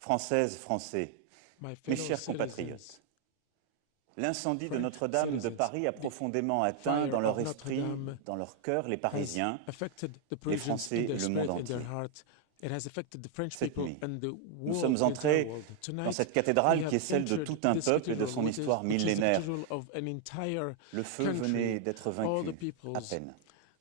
Françaises, Français, My mes fellow chers citizens, compatriotes, l'incendie de French Notre-Dame de citizens, Paris a the profondément atteint fire dans leur of esprit, Notre-Dame dans leur cœur, les has Parisiens, affected the les Parisians Français in et their le spirit, monde in their entier. heart. It has affected the French Cette people nuit, and the nous world, sommes the entire entrés world. dans Tonight, cette we cathédrale have qui est celle de entered tout un this peuple et de cathedral, son histoire which is the millénaire. cathedral of an entire Le feu venait country, d'être all the vaincu, à peoples. peine.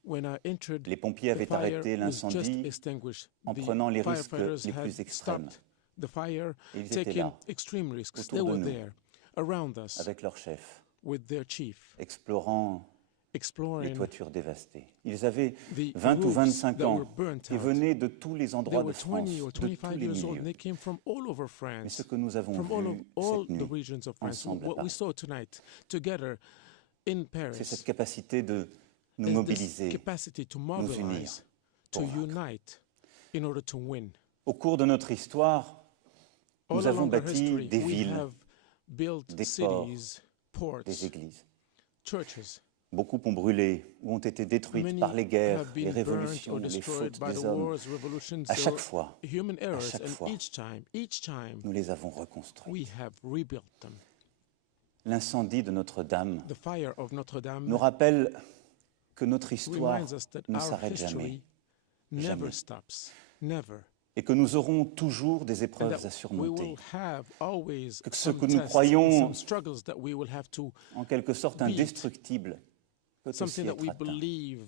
When I entered, Les pompiers the avaient fire arrêté was just l'incendie extinguished. en The prenant les risques firefighters les had plus extrêmes. stopped the fire, Et ils étaient taking là, extreme risks. autour They de were nous, there, around us, avec leur chef, with their chief, explorant les exploring toitures dévastées. Ils avaient the 20 ou roofs 25 that were ans burnt et out. venaient de tous les They endroits de were France, 20 or de tous 25 les years old, and milieux. they came from all over Mais ce France, que nous avons from vu all cette the nuit, regions of France. ensemble à What we Paris, saw tonight, together in c'est cette Paris, capacité de nous is this mobiliser. capacity to unir mobilize, to pour vaincre. unite, in order to win. Au cours de notre histoire, nous All avons along our bâti history, des we villes, have built des ports, cities, ports, des églises. churches. Beaucoup ont brûlé ou ont été détruites Many par les guerres, have les been burnt révolutions, or les destroyed fautes by the des hommes. wars, revolutions, À chaque or fois, human errors, chaque and fois, each time, nous les avons reconstruites. we have rebuilt them. L'incendie de Notre-Dame The fire of Notre-Dame nous rappelle que notre histoire reminds us that ne our s'arrête jamais history never Jamais. stops, never. et que nous aurons toujours des And épreuves à that we surmonter. will have always Que ce some que nous tests, croyons some struggles that we will have to, En quelque sorte Beat. indestructible peut aussi something that être we atteint. believe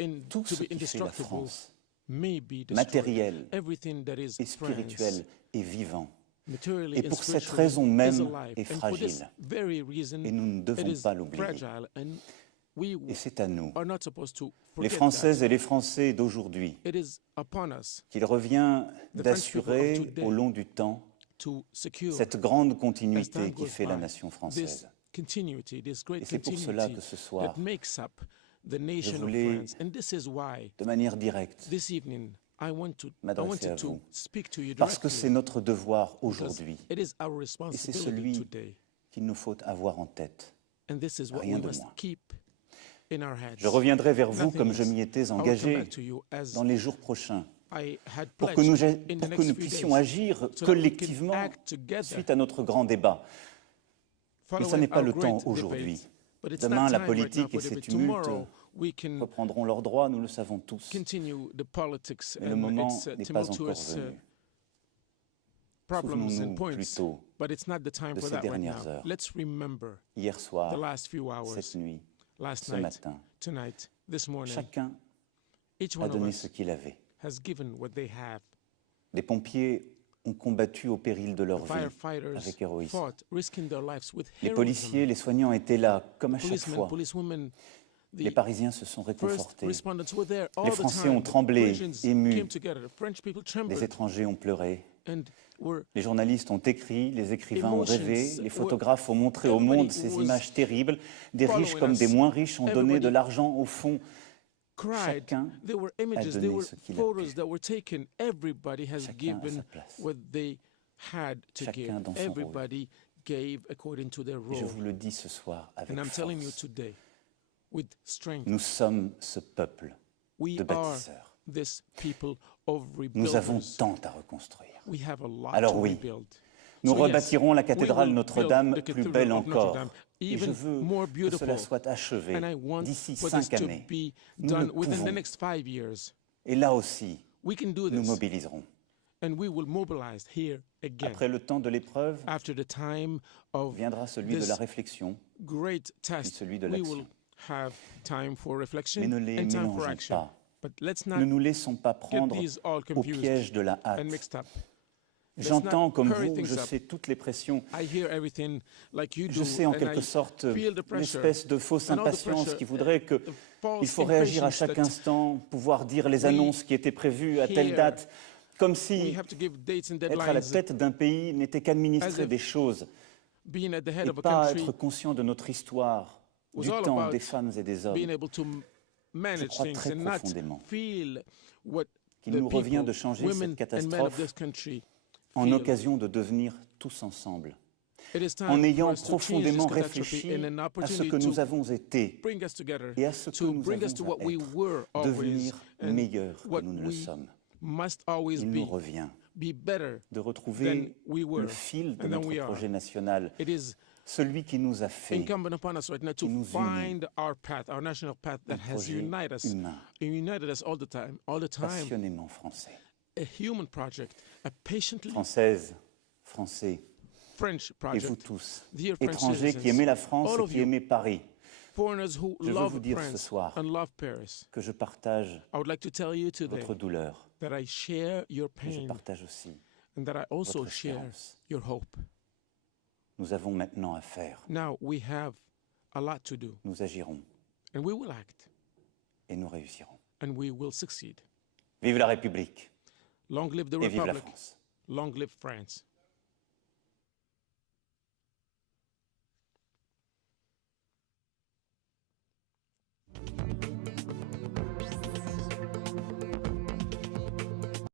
in Tout to ce be qui fait la indestructible France, may be destroyed. matériel Everything that is et spirituel France, et vivant, materially et and pour cette spiritually raison is même alive. est And for this fragile. very reason, Et nous ne it devons is pas l'oublier. fragile, and we Et c'est à nous, are not supposed to les forget Françaises et les Français d'aujourd'hui, that. It is upon us qu'il revient The French people of d'assurer today au long du temps to secure cette grande as continuité time qui goes fait la by, nation this française. continuity, this Et great c'est pour cela continuity que ce soir, that makes up the nation of voulais, France. And this is why de manière directe, this evening I wanted m'adresser à to vous. speak to you Parce que c'est directly, notre devoir because aujourd'hui it is our et c'est responsibility celui today. qu'il nous faut avoir en tête. And this is what Rien we de must moins. keep in our heads. Je reviendrai vers vous Nothing comme je else. m'y étais I will come engagé back to you as dans les jours prochains I had pour que pledged nous, in the pour que next nous few puissions days, agir so that we can collectivement act together, suite à notre grand débat. Mais ce following n'est pas our le great temps debate. aujourd'hui. But it's Demain, not la time right now politique for et ses debate. tumultes Tomorrow, we can reprendront leurs droits, nous le savons tous. continue the politics Mais le and moment its n'est pas encore tumultuous venu. problems and Souvenons-nous points. plutôt But it's not the time de for ces that right dernières now. heures. Let's remember Hier the soir, last few hours, cette nuit, last ce night, matin, tonight, this morning. chacun Each a one of donné us ce qu'il avait. has given what they have. Les pompiers ont combattu au péril de leur The vie firefighters avec héroïsme. fought, risking their lives with Les heroism. policiers, les soignants étaient là, comme à chaque Policemen, fois. policewomen, Les the Parisiens se sont first réconfortés. responders were there all Les the Français time. ont The tremblé, Parisians émus. came together. The French people Les trembled étrangers ont pleuré. and were Les journalistes ont écrit, les écrivains ont rêvé, Emotions les photographes ont montré au everybody monde ces was images terribles. Des riches following comme us. des moins riches ont donné de Everybody l'argent au fond. cried. Chacun There were images, donné there were ce qu'il a photos pu. that were taken. Everybody has Chacun à sa given place. what they had to Chacun give. dans son rôle. Everybody gave according to their Et je role. vous le dis ce soir avec And I'm telling you force. today, with strength, Nous sommes ce peuple we de are bâtisseurs. this people of Nous avons rebuilders. tant à reconstruire. We have a lot Alors to oui, rebuild. Nous So yes, rebâtirons la we cathédrale will Notre-Dame build the plus cathedral belle of encore. Notre-Dame Et je even veux more que beautiful. cela soit achevé And I want d'ici for 5 this to années. be Nous done le within the pouvons. next 5 years. Et là aussi, We can do nous this, mobiliserons. and we will mobilize here again. Après le temps de l'épreuve, After the time of viendra celui de this la réflexion, great test, celui de we l'action. will have time for reflection mais ne les and time for mélangeons action. pas. But let's Ne not nous laissons pas get prendre these all au confused piège de la hâte. and mixed up. Let's J'entends, not comme hurry vous, things je up. sais toutes les pressions. I hear everything like you do, Je sais en and quelque I sorte feel the pressure l'espèce de fausse and all the impatience pressure, qui voudrait que the false il faut réagir à impatience chaque that instant, pouvoir dire les we annonces qui étaient prévues à telle hear. date, comme we si have to give dates and être à la deadlines. tête d'un pays n'était qu'administrer As if des choses Being at the head et of a pas country être conscient de notre histoire, was du all temps, about des femmes et des hommes. being able to manage crois things très and not profondément feel what qu'il the nous revient people, de changer women cette and men of catastrophe this country en feel. occasion de devenir tous ensemble It is time en for ayant us to change this profondément catastrophe réfléchi and an à ce opportunity que nous to avons été bring us together, et à ce que to nous bring us to avons what à we être, were always devenir and meilleurs que what nous ne le we sommes. must always Il nous be. revient Be better de than retrouver we were le fil de and than notre we are. projet national, It is celui qui nous a fait incumbent upon us right now to nous find our path, our national path un that has projet united us, humain, all the time, passionnément français. a human project, a patiently Françaises, Français, French et vous project. tous, Dear French étrangers qui citizens, aimez la France all et of qui you, aimez Paris, foreigners who je veux love vous dire ce France soir and love Paris, que je partage I would like to tell you today votre douleur, that I share your mais je pain partage aussi and that I also votre share espérance. your hope. Nous avons maintenant à faire, Now we have a lot to do, nous agirons and we will act, et nous réussirons. and we will succeed. Vive la République Long live the et vive la Republic. France. Long live France.